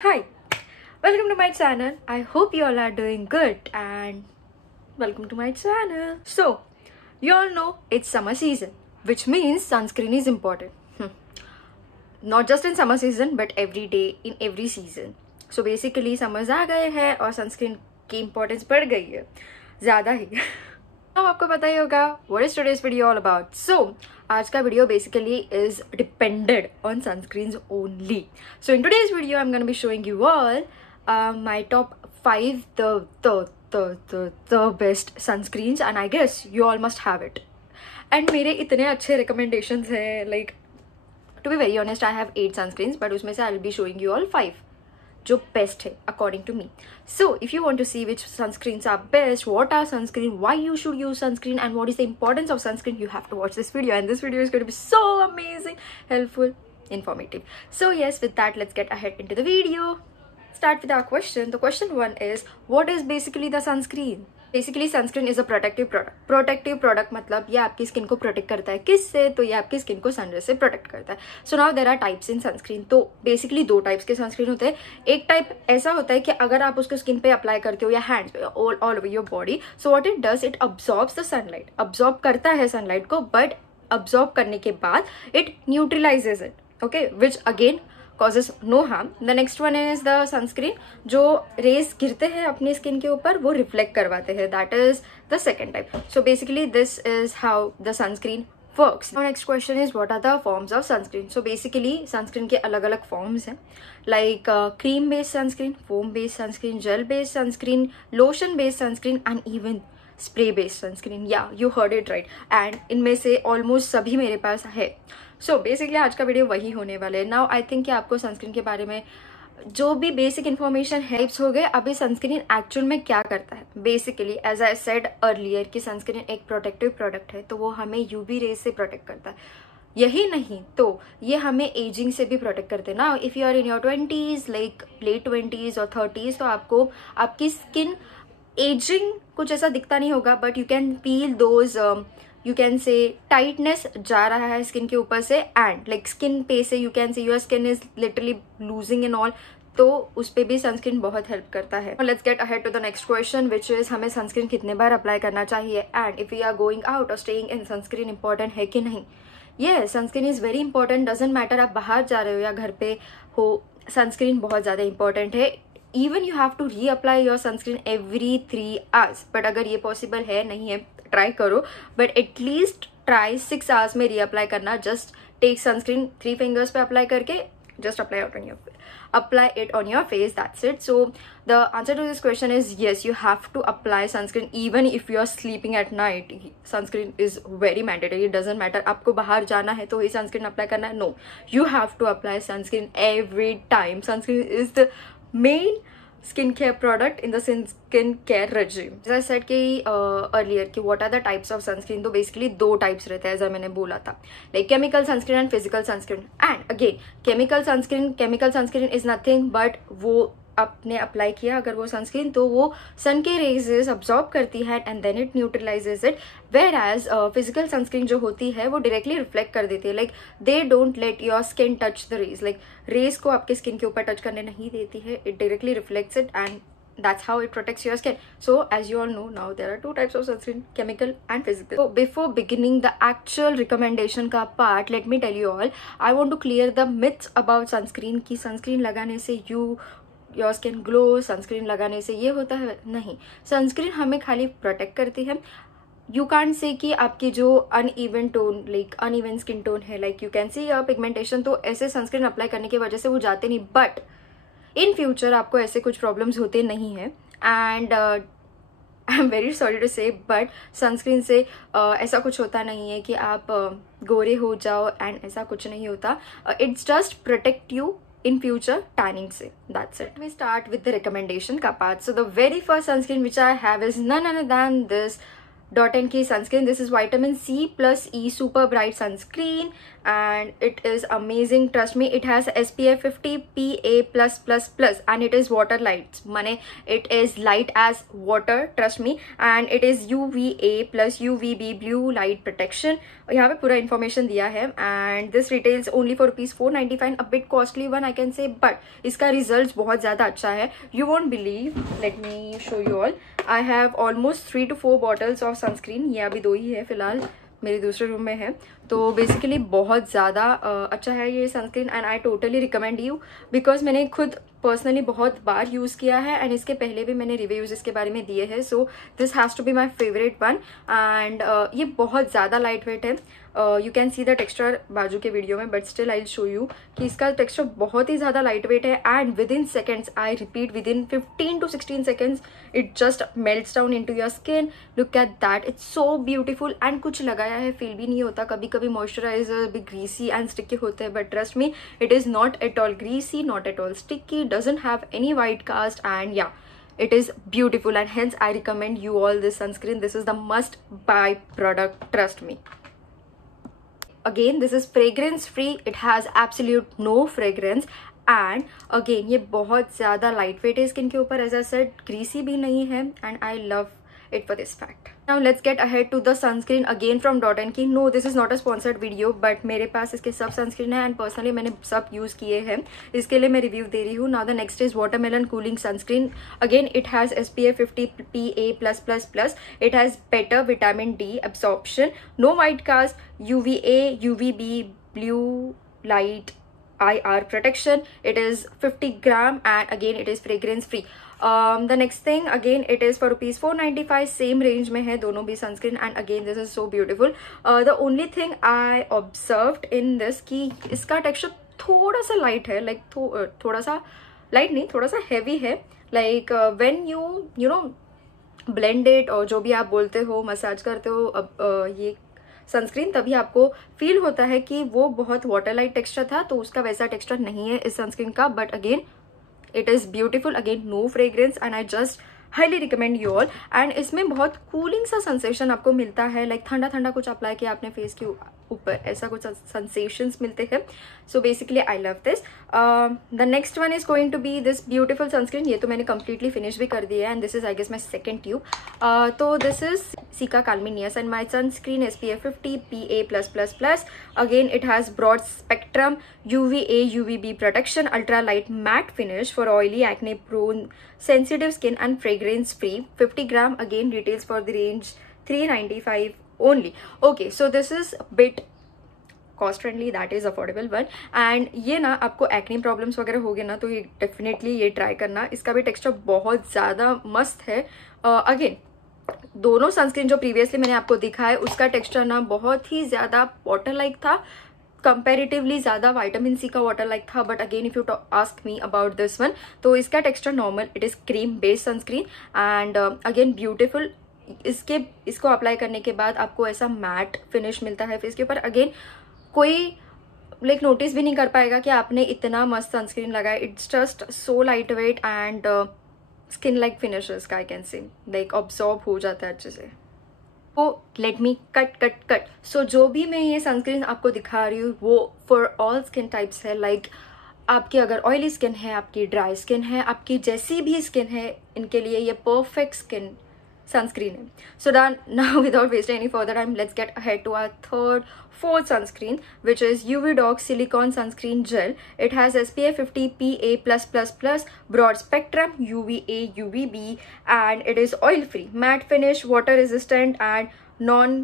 Hi, welcome to my channel. I hope you all are doing good and welcome to my channel. So, you all know it's summer season, which means sunscreen is important. Not just in summer season but every day in every season. So basically summers आ गए हैं और sunscreen की importance बढ़ गई है ज़्यादा ही. अब आपको पता ही होगा what is today's video all about. So आज का video basically is depended on sunscreens only. So in today's video I'm gonna be showing you all my top 5 the best sunscreens and I guess you all must have it. And मेरे इतने अच्छे recommendations हैं, like to be very honest I have 8 sunscreens but उसमें से I will be showing you all 5 जो best है according to me. So if you want to see which sunscreens are best, what are sunscreen, why you should use sunscreen and what is the importance of sunscreen, you have to watch this video and this video is going to be so amazing, helpful, informative. So yes, with that let's get ahead into the video. Start with our question. The question 1 is, what is basically the sunscreen? Basically sunscreen is a protective product मतलब ये आपकी skin को protect करता है. किससे? तो ये आपकी स्किन को सनरेज से प्रोटेक्ट करता है. So now there are types in sunscreen. तो बेसिकली 2 टाइप्स के सनस्क्रीन होते हैं. एक टाइप ऐसा होता है कि अगर आप उसको स्किन पे अप्लाई करते हो या हैंड्स पे all over your body, so what it does, it absorbs the sunlight. Absorb करता है सनलाइट को बट अब्सॉर्ब करने के बाद it neutralizes it, okay, which again causes no harm. The next one is the sunscreen जो raise गिरते हैं अपनी स्किन के ऊपर वो रिफ्लेक्ट करवाते हैं. That is the second type. So basically this is how the sunscreen works. Now next question is, what are the forms of sunscreen? So basically sunscreen के अलग अलग forms हैं, like cream based sunscreen, foam based sunscreen, gel based sunscreen, lotion based sunscreen and even spray based sunscreen. या you heard it right. And इनमें से almost सभी मेरे पास है. सो बेसिकली आज का वीडियो वही होने वाले. नाउ आई थिंक कि आपको सनस्क्रीन के बारे में जो भी बेसिक इन्फॉर्मेशन है हो गए. अभी सनस्क्रीन एक्चुअल में क्या करता है. Basically as I said earlier कि सनस्क्रीन एक प्रोटेक्टिव प्रोडक्ट है, तो वो हमें यूवी रेज से प्रोटेक्ट करता है. यही नहीं तो ये हमें एजिंग से भी प्रोटेक्ट करते हैं ना. If you are in your 20s, like late 20s और 30s, तो आपको आपकी स्किन एजिंग कुछ ऐसा दिखता नहीं होगा but you can feel those, you can से टाइटनेस जा रहा है स्किन के ऊपर से एंड लाइक स्किन पे से you can say your skin is literally losing in all. तो उस पर भी सनस्क्रीन बहुत हेल्प करता है. Let's get ahead to the next question which is, हमें सनस्क्रीन कितने बार अप्लाई करना चाहिए and if you are going out और स्टेइंग इन, सनस्क्रीन इंपॉर्टेंट है कि नहीं. ये sunscreen is very important. Doesn't matter आप बाहर जा रहे हो या घर पे हो, सनस्क्रीन बहुत ज़्यादा इंपॉर्टेंट है. Even you have to reapply your sunscreen every 3 hours. But अगर ये पॉसिबल है नहीं है ट्राई करो, बट एटलीस्ट ट्राई 6 hours में रीअप्लाई करना. जस्ट टेक सनस्क्रीन 3 fingers पे अप्लाई करके just apply it on your face. That's it. So the answer to this question is yes, you have to apply sunscreen even if you are sleeping at night. Sunscreen is very mandatory. It doesn't matter आपको बाहर जाना है तो ही sunscreen apply करना है. No, you have to apply sunscreen every time. Sunscreen is the main skincare product in the skincare regime. As I said कि earlier कि what are the types of sunscreen, तो basically 2 types रहते हैं जैसा मैंने बोला था, like chemical sunscreen and physical sunscreen. And again chemical sunscreen is nothing but वो आपने अप्लाई किया अगर वो सनस्क्रीन तो वो सन के रेजेस अब्सॉर्ब करती है and then it neutralizes it. Whereas physical sunscreen जो होती है वो डायरेक्टली रिफ्लेक्ट कर देती है. Like they don't let your skin touch the rays. Like rays को आपके स्किन के ऊपर टच करने नहीं देती है. It directly reflects it and that's how it protects your skin. So as you all know now there are 2 types of sunscreen, chemical and physical. So before beginning the actual recommendation का part, let me tell you all, I want to clear the myths about sunscreen कि sunscreen लगाने से your skin glow, sunscreen लगाने से ये होता है. नहीं, सनस्क्रीन हमें खाली प्रोटेक्ट करती है. यू कैन से कि आपकी जो uneven tone, like uneven skin tone है, like you can see pigmentation, तो ऐसे सनस्क्रीन अप्लाई करने की वजह से वो जाते नहीं. बट इन फ्यूचर आपको ऐसे कुछ प्रॉब्लम्स होते नहीं हैं. And I am very sorry to say but sunscreen से ऐसा कुछ होता नहीं है कि आप गोरे हो जाओ एंड ऐसा कुछ नहीं होता. It's just protect you in future tanning से. That's it. We start with the recommendation का part. So the very first sunscreen which I have is none other than this Dot & Key sunscreen. This is vitamin C plus E super bright sunscreen and it is amazing. Trust me, it has SPF 50 PA+++ and it is water light. Mane, it is light as water, trust me, and it is UVA plus UVB blue light protection. यहाँ पे पूरा information दिया है and this retails only for ₹495, a bit costly one I can से, but इसका result बहुत ज़्यादा अच्छा है. You won't believe, let me show you all. I have almost 3 to 4 bottles of sunscreen. ये अभी 2 ही है फिलहाल, मेरे दूसरे रूम में है. तो बेसिकली बहुत ज़्यादा अच्छा है ये sunscreen and I totally recommend you because मैंने खुद पर्सनली बहुत बार यूज़ किया है एंड इसके पहले भी मैंने रिव्यूज़ इसके बारे में दिए हैं. So this has to be my favourite one and ये बहुत ज़्यादा लाइट वेट है. You can see the texture बाजू के वीडियो में, but still I show you कि इसका टेक्सचर बहुत ही ज़्यादा लाइट वेट है and within seconds, I repeat, within 15 to 16 seconds it just melts down into your skin. Look at that, it's so beautiful. And कुछ लगाया है feel भी नहीं होता. कभी कभी मॉइस्चराइजर भी ग्रीसी एंड स्टिकी होते हैं, but trust me, it is not at all greasy, not at all sticky, doesn't have any white cast, and yeah, it is beautiful and hence I recommend you all this sunscreen. This is the must buy product, trust me. Again, this is fragrance free, it has absolute no fragrance and again ये बहुत ज़्यादा light weight है skin के ऊपर, as I said, greasy भी नहीं है and I love it for this fact. Now let's get ahead to the sunscreen again from Dot & Key. No, this is not a sponsored video, but मेरे पास इसके सब sunscreen है and personally मैंने सब use किए हैं, इसके लिए मैं रिव्यू दे रही हूँ. Now the next is watermelon cooling sunscreen. Again it has SPF 50 PA+++. It has better vitamin D absorption, no white cast, UVA, UVB, blue light, IR protection. It is 50 gram and again it is fragrance free. The next thing, again it is for ₹495, same range में है दोनों भी sunscreen and again this is so beautiful. The only thing I observed in this कि इसका texture थोड़ा सा light है, like थोड़ा सा light नहीं, थोड़ा सा heavy है. Like when you know blend it और जो भी आप बोलते हो, मसाज करते हो अब ये सनस्क्रीन, तभी आपको फील होता है कि वो बहुत वाटर लाइट टेक्सचर था, तो उसका वैसा टेक्सचर नहीं है इस सनस्क्रीन का. But again it is beautiful, again no fragrance and I just highly recommend you all. And इसमें बहुत कूलिंग सा सेंसेशन आपको मिलता है, लाइक ठंडा ठंडा कुछ अप्लाई किया आपने फेस के ऊपर, ऐसा कुछ सेंसेशंस मिलते हैं. So basically I love this. The next one is going to be this beautiful sunscreen. ये तो मैंने कंप्लीटली फिनिश भी कर दिया है and this is I guess my second tube. तो this is Cica Calminius and my sunscreen SPF 50 PA+++. Again it has broad spectrum UVA UVB protection, ultra light matte finish for oily, acne prone, sensitive skin and fragrance free. 50 gram, again retails for the range $395 only. Okay, so this is a bit cost friendly, that is affordable one. And ये ना आपको acne problems वगैरह हो गए ना, तो ये definitely ये ट्राई करना. इसका भी टेक्सचर बहुत ज़्यादा मस्त है. अगेन दोनों सनस्क्रीन जो प्रीवियसली मैंने आपको दिखाया उसका टेक्सचर ना बहुत ही ज़्यादा वाटर लाइक था, कंपेरेटिवली ज़्यादा विटामिन सी का वाटर लाइक था. But again if you ask me about this one, तो इसका texture normal, it is cream based sunscreen and again beautiful. इसको अप्लाई करने के बाद आपको ऐसा मैट फिनिश मिलता है फेस के ऊपर. अगेन कोई लाइक नोटिस भी नहीं कर पाएगा कि आपने इतना मस्त सनस्क्रीन लगाया. It's just so lightweight and skin like finishes का I can say like absorb हो जाता है अच्छे से. तो लेट मी कट. सो जो भी मैं ये सनस्क्रीन आपको दिखा रही हूँ वो फॉर ऑल स्किन टाइप्स है. लाइक आपकी अगर ऑयली स्किन है, आपकी ड्राई स्किन है, आपकी जैसी भी स्किन है, इनके लिए ये perfect skin sunscreen. So now without wasting any further time, let's get ahead to our fourth sunscreen, which is UV Dog Silicone Sunscreen Gel. It has SPF 50 PA+++, broad spectrum UVA UVB, and it is oil free, matte finish, water resistant and non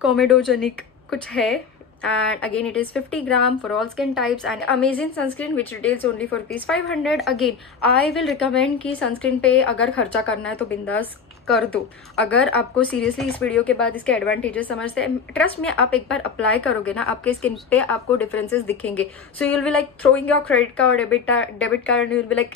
comedogenic कुछ है. And again it is 50 gram for all skin types and amazing sunscreen which retails only for ₹500. Again I will recommend कि sunscreen पे अगर खर्चा करना है तो बिंदास कर दो. अगर आपको सीरियसली इस वीडियो के बाद इसके एडवांटेजेस समझते हैं, ट्रस्ट में आप एक बार अप्लाई करोगे ना, आपके स्किन पे आपको डिफरेंसेस दिखेंगे. So you will be like throwing your credit card debit card, you will be like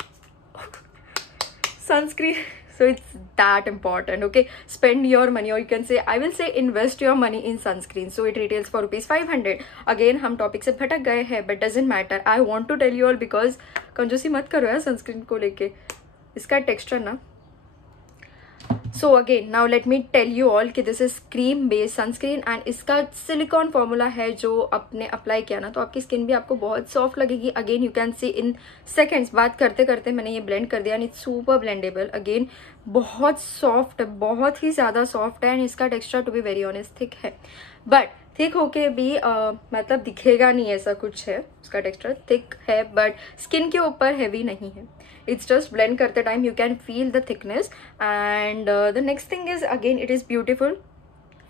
sunscreen. So it's that important. Okay, spend your money, or you can say, I will say, invest your money in sunscreen. So it retails for ₹500. Again हम topic से भटक गए हैं, but doesn't matter. I want to tell you all because कंजूसी मत करो यार sunscreen को लेके. इसका टेक्सचर ना so again now let me tell you all कि this is cream based sunscreen and इसका सिलिकॉन फॉर्मूला है जो आपने अप्लाई किया ना तो आपकी स्किन भी आपको बहुत सॉफ्ट लगेगी. Again you can see in seconds, बात करते करते मैंने ये ब्लेंड कर दिया and it's super blendable. Again बहुत सॉफ्ट, बहुत ही ज्यादा सॉफ्ट है एंड इसका texture to be very honest thick है, बट थिक होके भी मतलब दिखेगा नहीं ऐसा कुछ है. उसका टेक्सचर थिक है बट स्किन के ऊपर हैवी नहीं है. It's just blend करते time you can feel the thickness and the next thing is again it is beautiful,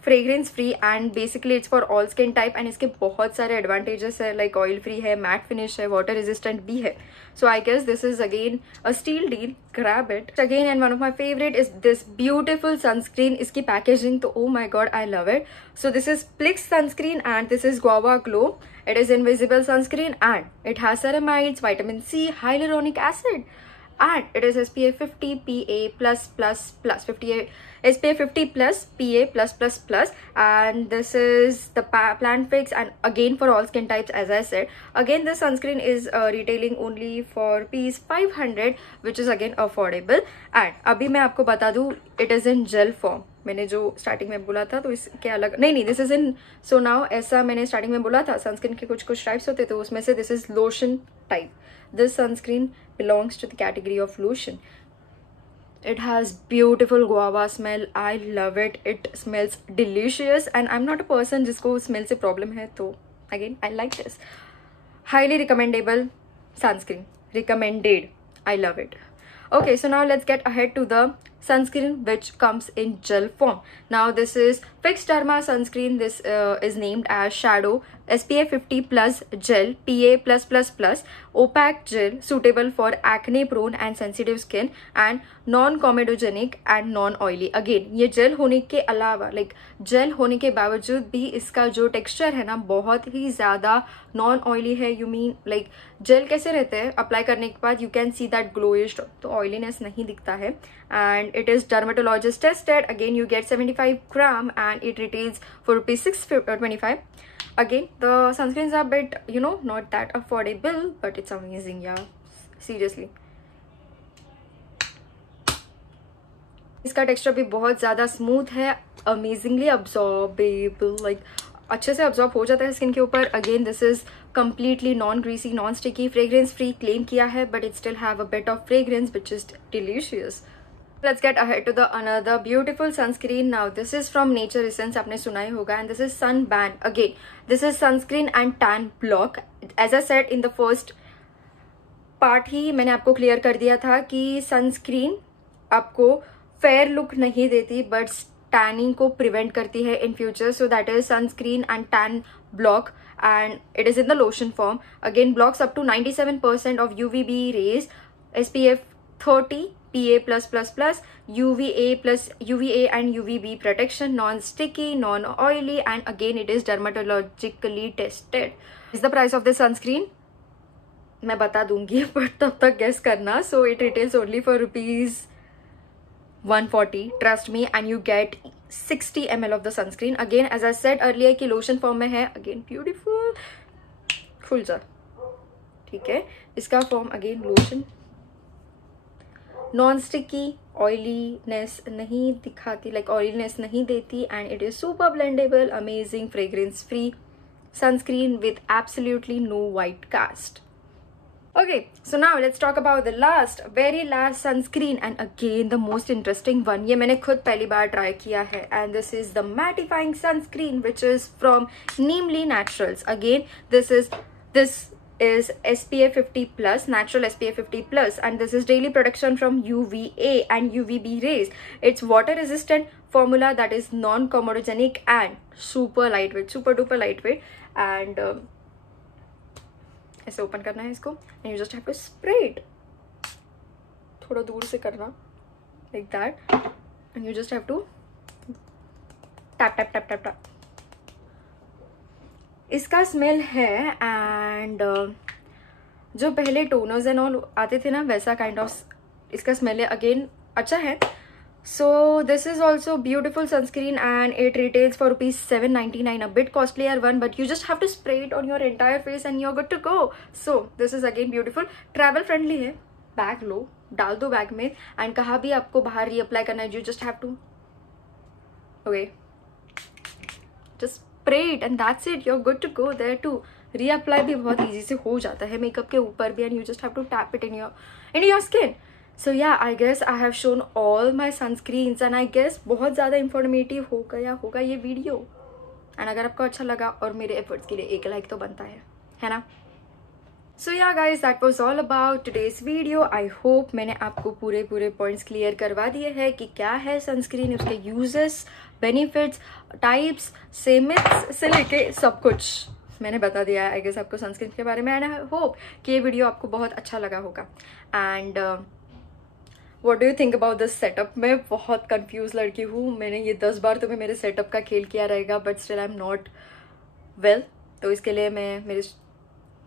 fragrance free and basically it's for all skin type and इसके बहुत सारे advantages है like oil free है, matte finish है, water resistant भी है. So I guess this is again a steal deal, grab it. Again and one of my favorite is this beautiful sunscreen. इसकी packaging तो oh my god I love it. So this is Plix sunscreen and this is Guava Glow. It is invisible sunscreen and it has ceramides, vitamin C, hyaluronic acid. And it is SPF 50 PA plus plus plus 50 SPF 50 plus PA plus plus plus and this is the plant fix and again for all skin types as I said. Again this sunscreen is retailing only for Rs 500 which is again affordable. And अभी मैं आपको बता दूँ it is in gel form. मैंने जो starting में बोला था तो इसके अलग नहीं this is in so now ऐसा मैंने स्टार्टिंग में बोला था सनस्क्रीन के कुछ टाइप्स होते तो उसमें से this is lotion type. This sunscreen belongs to the category of lotion. It has beautiful guava smell. I love it. It smells delicious and I'm not a person जिसको smell से problem है तो again I like this. Highly recommendable sunscreen. Recommended. I love it. Okay, so now let's get ahead to the sunscreen which comes in gel form. Now this is Fix Derma sunscreen. This is named as Shadow SPF 50 plus gel PA+++, opaque gel suitable for acne prone and sensitive skin and non-comedogenic and non-oily. Again ये gel होने के अलावा gel होने के बावजूद भी इसका जो texture है ना बहुत ही ज़्यादा non-oily है. You mean gel कैसे रहते हैं अप्लाई करने के बाद you can see that glowish तो oiliness नहीं दिखता है. And it is dermatologist tested. Again you get 75 gram and it retails for ₹625. Again the sunscreens are a bit not that affordable but it's amazing. Yeah, seriously इसका texture भी बहुत ज़्यादा smooth है, amazingly absorbable अच्छे से absorb हो जाता है स्किन के ऊपर. Again this is completely non greasy, non sticky, fragrance free claim किया है but it still have a bit of fragrance which is delicious. Let's get ahead to the another beautiful sunscreen. Now this is from Nature Essence, आपने सुना ही होगा and this is Sunban. Again this is sunscreen and tan block. As I said in the first part ही मैंने आपको clear कर दिया था कि sunscreen आपको फेयर लुक नहीं देती बट टैनिंग को प्रिवेंट करती है in future. So that is sunscreen and tan block and it is in the lotion form. Again blocks up to 97% of UVB rays, SPF 30 PA+++, UVA and UVB protection, non-sticky, non-oily and again it is dermatologically tested. Is the price of this sunscreen? मैं बता दूंगी but तब तक guess करना. So it retails only for ₹140. Trust me and you get 60 ml of the sunscreen. Again as I said earlier कि lotion form में है. Again beautiful. खुल जा ठीक है. इसका form again lotion, non sticky, oiliness नहीं दिखाती ऑयलीनेस नहीं देती and it is super blendable, amazing, fragrance free sunscreen with absolutely no white cast. Okay, so now let's talk about the very last sunscreen and again the most interesting one. ये मैंने खुद पहली बार try किया है and this is the mattifying sunscreen which is from Neemly Naturals. Again this is SPF 50 plus, natural SPF 50 plus and this is daily protection from UVA and UVB rays. It's water resistant formula that is non-comedogenic and super lightweight, super duper lightweight and ऐसे open करना है इसको and you just have to spray it. थोड़ा दूर से करना like that and you just have to tap tap tap tap tap. इसका smell है एंड जो पहले टोनर्स एंड ऑल आते थे ना वैसा काइंड ऑफ इसका स्मेल है. अगेन अच्छा है. So this is also beautiful sunscreen and it retails for ₹799, a bit costlier one but you just have to spray it on your entire face and you're good to go. So this is again beautiful, travel friendly है bag लो, डाल दो bag में, and कहाँ भी आपको बाहर reapply करना है, you just have to okay just spray it and that's it, you're good to go there too. Reapply भी बहुत easy से हो जाता है मेकअप के ऊपर भी, and you just have to tap it in your skin. So yeah, I guess I have shown all my sunscreens and I guess बहुत ज़्यादा informative होगा ये वीडियो, and अगर आपको अच्छा लगा और मेरे efforts के लिए एक लाइक तो बनता है ना? So yeah guys, that was all about today's video. I hope मैंने आपको पूरे पॉइंट्स क्लियर करवा दिए हैं कि क्या है सनस्क्रीन, उसके यूजेस, बेनिफिट्स, टाइप्स से मिथ्स से लेके सब कुछ मैंने बता दिया है आई गेस आपको सनस्क्रीन के बारे में, एंड आई होप कि ये वीडियो आपको बहुत अच्छा लगा होगा. And what do you think about this setup? मैं बहुत कंफ्यूज लड़की हूँ, मैंने ये 10 बार तुम्हें मेरे सेटअप का खेल किया रहेगा, but still I am not well. तो इसके लिए मैं मेरे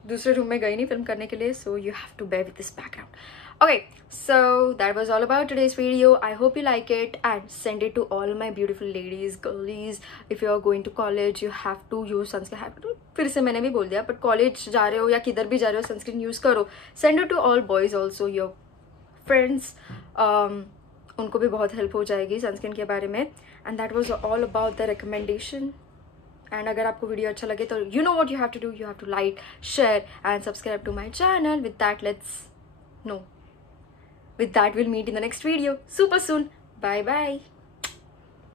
दूसरे रूम में गई नहीं फिल्म करने के लिए, so you have to bear with this background. Okay, so that was all about today's video. I hope you like it and send it to all my beautiful ladies, girlies. If you are going to college, you have to use sunscreen. फिर से मैंने भी बोल दिया, but college जा रहे हो या किधर भी जा रहे हो, sunscreen use करो. Send it to all boys also, your friends. उनको भी बहुत help हो जाएगी sunscreen के बारे में. And that was all about the recommendation. And अगर आपको वीडियो अच्छा लगे तो you know what you have to do. You have to like, share and subscribe to my channel. With that, we'll meet in the next video super soon. Bye bye.